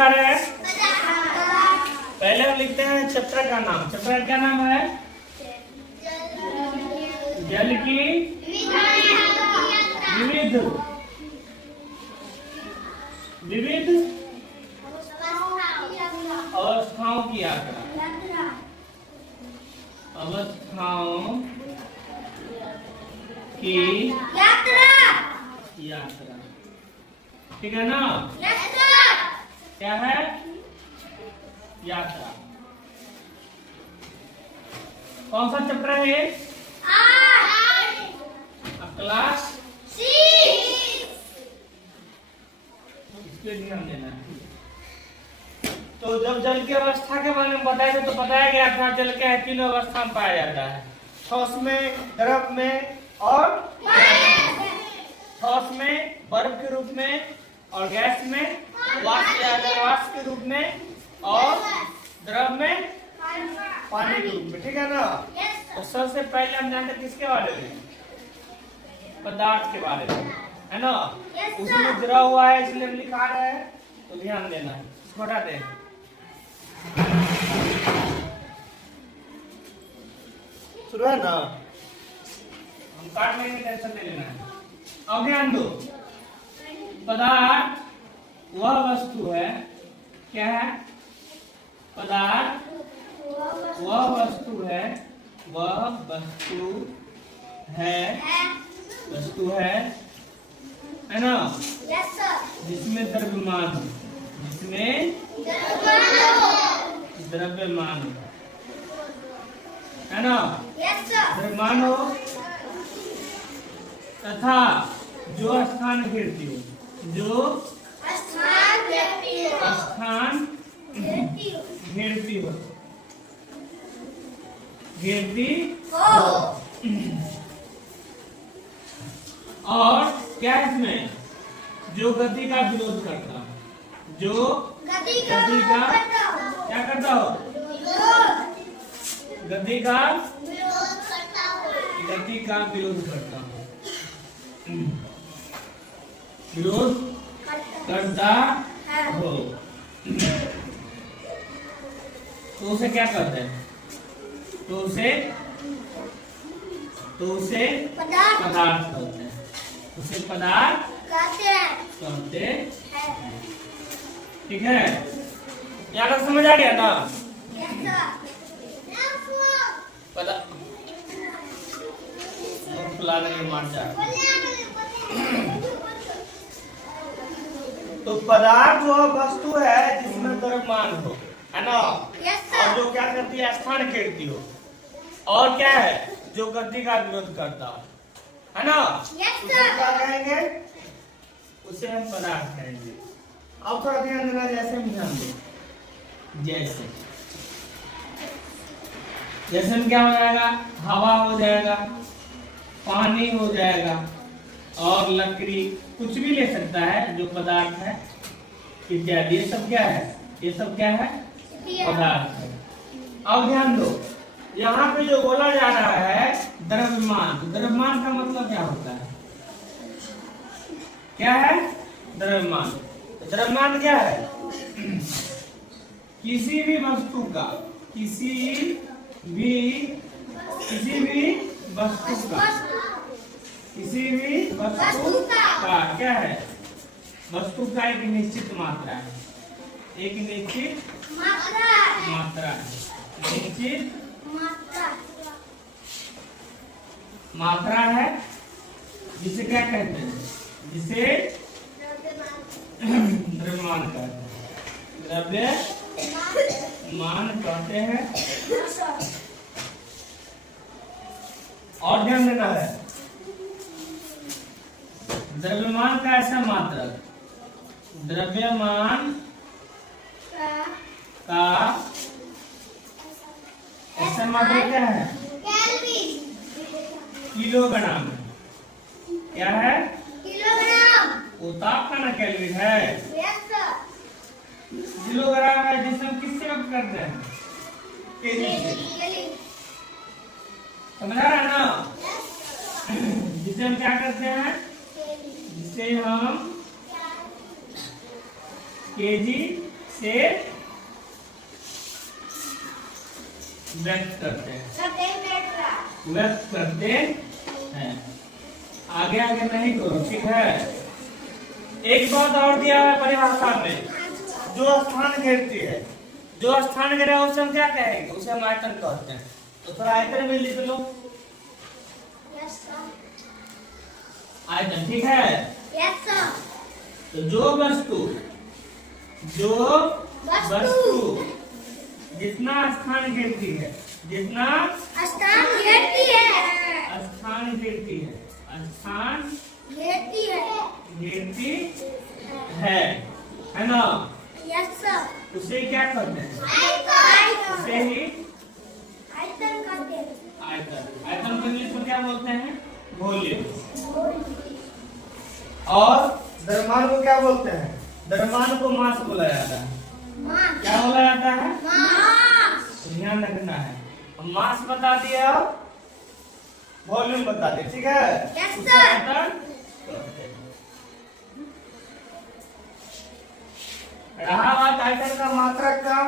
लिखा रहे हैं? पहले हम लिखते हैं चैप्टर का नाम। चैप्टर का क्या नाम है? जल की विविध अवस्थाओं की यात्रा। अवस्थाओं की यात्रा, ठीक है ना? क्या है? यात्रा। कौन सा चैप्टर है ये? क्लास 6। इसके ध्यान देना है। तो जब जल की अवस्था के बारे में बताया तो बताया गया था जल के 3 अवस्था में पाया जाता है, ठोस में, द्रव में और ठोस में बर्फ के रूप में और गैस में वाष्प के रूप में और द्रव में पानी के रूप में, ठीक है ना? तो सबसे पहले हम जानते हैं किसके बारे में? पदार्थ के बारे में, है ना? उसमें जुड़ा हुआ है इसलिए हम लिखा रहे हैं, तो ध्यान देना है। इसको हटाते हैं। शुरू है ना? हम काट लेंगे, टेंशन नहीं लेना है। अब ध्यान दो, पदार्थ वह वस्तु है, क्या है? पदार्थ वह वस्तु है, वस्तु है ना? जिसमें द्रव्यमान हो, द्रव्यमान हो, है ना? द्रव्यमान हो तथा जो स्थान घेरती हो, घेरती हो। और क्या इसमें? जो गति का विरोध करता हो, गति का क्या करता हो? गति का विरोध करता हो, विरोध करता हो, तो उसे क्या कहते हैं? तो उसे पदार्थ कहते हैं। उसे पदार्थ कहते हैं, ठीक है? यहाँ तक समझ आ गया ना? तो पदार्थ वह वस्तु है जिसमें द्रव्यमान हो, है ना? और जो क्या करती है? स्थान घेरती हो। और क्या है? जो गति का विरोध करता हो, है ना? उसे क्या कहेंगे? उसे हम पदार्थ कहेंगे। अब थोड़ा ध्यान देना, जैसे हम ध्यान दें, जैसे में क्या हो जाएगा? हवा हो जाएगा, पानी हो जाएगा और लकड़ी, कुछ भी ले सकता है जो पदार्थ है इत्यादि। ये सब क्या है? पदार्थ है। अब ध्यान दो, यहाँ पे जो बोला जा रहा है द्रव्यमान, द्रव्यमान का मतलब क्या होता है? क्या है द्रव्यमान? द्रव्यमान क्या है? किसी भी वस्तु का क्या है? वस्तु का एक निश्चित मात्रा है, निश्चित मात्रा है, जिसे क्या कहते हैं? जिसे द्रव्यमान कहते हैं, द्रव्यमान कहते हैं। और ध्यान देना है, द्रव्यमान का ऐसा मात्रक, द्रव्यमान का ऐसा मात्रक क्या है? किलोग्राम। क्या है? किलोग्राम। वो ताप का ना केल्विन है। किलोग्राम है, जिसे हम किससे व्यक्त करते हैं? केजी से। समझा रहा है ना? जिसे हम क्या करते हैं? जिसे हम केजी से व्यक्त करते हैं, व्यक्त करते हैं। आगे आगे नहीं करो, ठीक है। एक बात और दिया है परिभाषा में, जो स्थान घेरती है, जो स्थान घेरा है उसे हम क्या कहेंगे? उसे हम आयतन कहते हैं। तो थोड़ा आयतन में लिख लो, आयतन, ठीक है। तो जो वस्तु जितना स्थान घेरती है, जितना स्थान घेरती है, स्थान घेरती है, स्थान घेरती है ना? Yes sir. उसे क्या कहते हैं? उसे ही आयतन कहते हैं। आयतन। आयतन को इंग्लिश में क्या बोलते हैं? वॉल्यूम। और द्रव्यमान को क्या बोलते हैं? द्रव्यमान को मास बोला जाता है। क्या बोला जाता है? मास। ध्यान रखना है, मास बता दिया, वॉल्यूम बता दिया, ठीक है। यस उसे सर। आयतन कहते हैं। रहा बात आयतन का मात्रक का,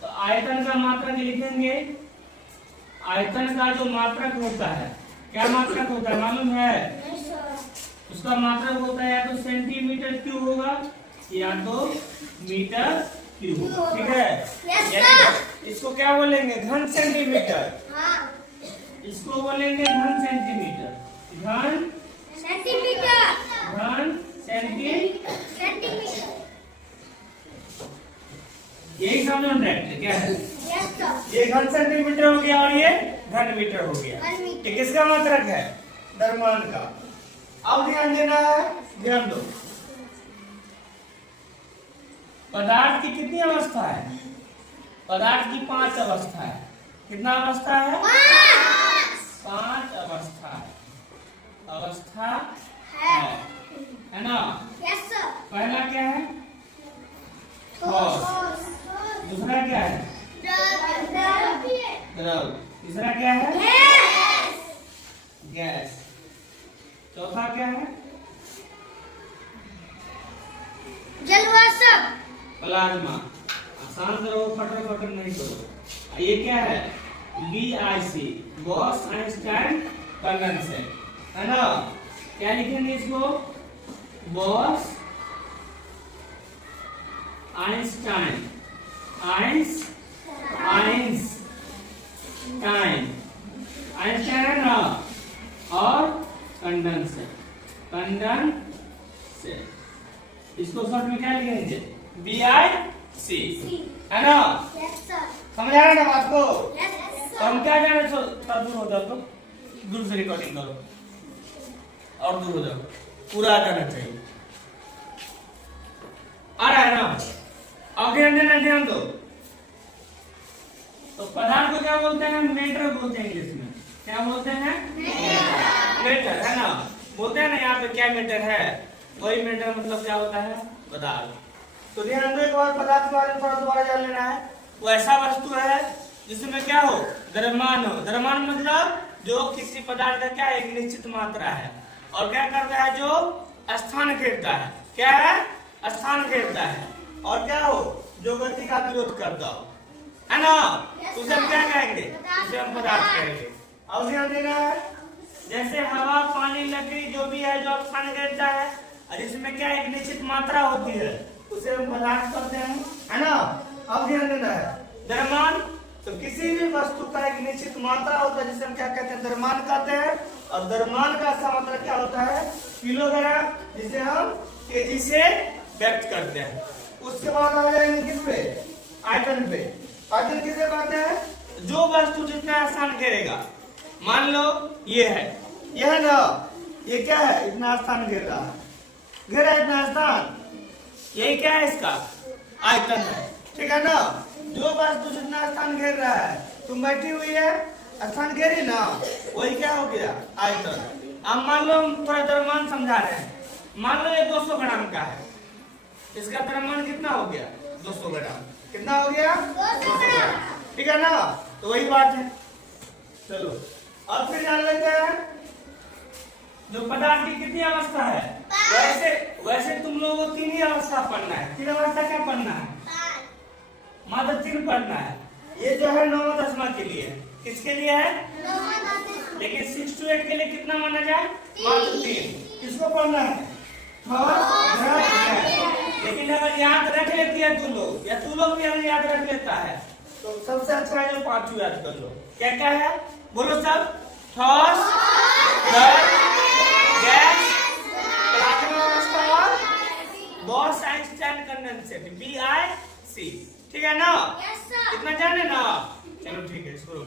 तो आयतन का मात्रक लिखेंगे। आयतन का जो मात्रक होता है, क्या मात्रक होता है मालूम है? उसका मात्रक होता है या तो सेंटीमीटर क्यूब होगा या तो मीटर क्यूब, ठीक है। इसको क्या बोलेंगे? घन सेंटीमीटर। इसको बोलेंगे घन सेंटीमीटर, घन सेंटीमीटर, घन सेंटीमीटर। यही समझो डायरेक्ट क्या है? Yes sir. ये घन सेंटीमीटर हो गया और ये घन मीटर हो गया। घन मीटर। ये किसका मात्रक है? द्रव्यमान का। अब ध्यान देना है, ध्यान दो। पदार्थ की कितनी अवस्था है? पदार्थ की 5 अवस्था है। कितना अवस्था है? 5 अवस्था अवस्था है ना? Yes sir. पहला क्या है? ठोस। दूसरा क्या है? द्रव। तीसरा क्या है? गैस। चौथा क्या है? जलवाष्प। प्लाज्मा। आसान करो, फटर फटर नहीं करो। ये क्या है? BIC, गॉस आइंस्टाइन कंडेंसेट, है ना? क्या लिखेंगे इसको? गॉस आइंस्टाइन, आइंस्टाइन है ना? और कंडेंसेट, इसको शॉर्ट में क्या लिखेंगे? BIC, है ना? Yes sir. समझ आ रहा है ना बात को? यस तो हम क्या जाने, थोड़ा दूर हो जाओ, तो दूर से रिकॉर्डिंग करो और दूर हो जाओ, पूरा आ जाना चाहिए। आ रहा है ना? अब ध्यान देना, ध्यान दो। तो पदार्थ को क्या बोलते हैं? मेटर बोलते हैं इंग्लिश में। क्या बोलते हैं? मेटर, है ना? बोलते हैं ना यहाँ पे क्या मेटर है, वही मेटर मतलब क्या होता है? पदार्थ। तो ध्यान दो, एक बार पदार्थ के बारे में थोड़ा दोबारा जान लेना है। वो ऐसा वस्तु है जिसमें क्या हो? द्रव्यमान हो। द्रव्यमान मतलब जो किसी पदार्थ का क्या एक निश्चित मात्रा है और क्या करता है? जो स्थान घेरता है। क्या है? स्थान घेरता है। और क्या हो? जो गति का विरोध करता हो, है ना? उसे हम क्या कहेंगे? उसे हम पदार्थ कहेंगे। अब ध्यान देना है, जैसे हवा, पानी, लकड़ी जो भी है जो स्थान घेरता है और इसमें क्या एक निश्चित मात्रा होती है, उसे हम पदार्थ कहते हैं, है ना? अब ध्यान देना है, द्रव्यमान, तो किसी भी वस्तु का एक निश्चित मात्रा होता है जिसे हम क्या कहते हैं? द्रव्यमान कहते हैं। और द्रव्यमान का मतलब क्या होता है? किलोग्राम, जिसे हम केजी से व्यक्त करते हैं। उसके बाद आ जाएंगे किस पे? आयतन पे। आयतन किसे कहते हैं? जो वस्तु जितना स्थान घेरेगा। मान लो ये है, यह है ना? ये क्या है? इतना स्थान घेर रहा है, घेरा इतना स्थान, यही क्या है? इसका आयतन है, ठीक है ना? जो वस्तु जितना स्थान घेर रहा है, तुम बैठी हुई है, स्थान घेरी ना, वही क्या हो गया? आयतन। अब मान लो हम थोड़ा द्रव्यमान समझा रहे हैं। मान लो ये 200 ग्राम का है, इसका द्रव्यमान कितना हो गया? 200 ग्राम। कितना हो गया? 200 ग्राम, ठीक है ना? तो वही बात है। चलो अब फिर जान लेते हैं जो पदार्थ की कितनी अवस्था है। वैसे तुम लोगों को 3 ही अवस्था पढ़ना है। 3 अवस्था क्या पढ़ना है? में पढ़ना है। ये जो है 9 10वां के लिए है। किसके लिए है? लेकिन 6 to 8 के लिए कितना माना जाए? मात्र 3। किसको पढ़ना है? लेकिन अगर याद रख लेती है तू लोग, या तू लोग भी अगर याद रख लेता है तो सबसे अच्छा है जो 5 याद कर लो। क्या क्या है बोलो सब? ठोस, द्रव, गैस, प्लाज्मा अवस्था और गॉस आइंस्टाइन कंडेंसेट, BIC। ठीक है ना? Yes, sir. इतना जाने ना? चलो ठीक है, शुरू।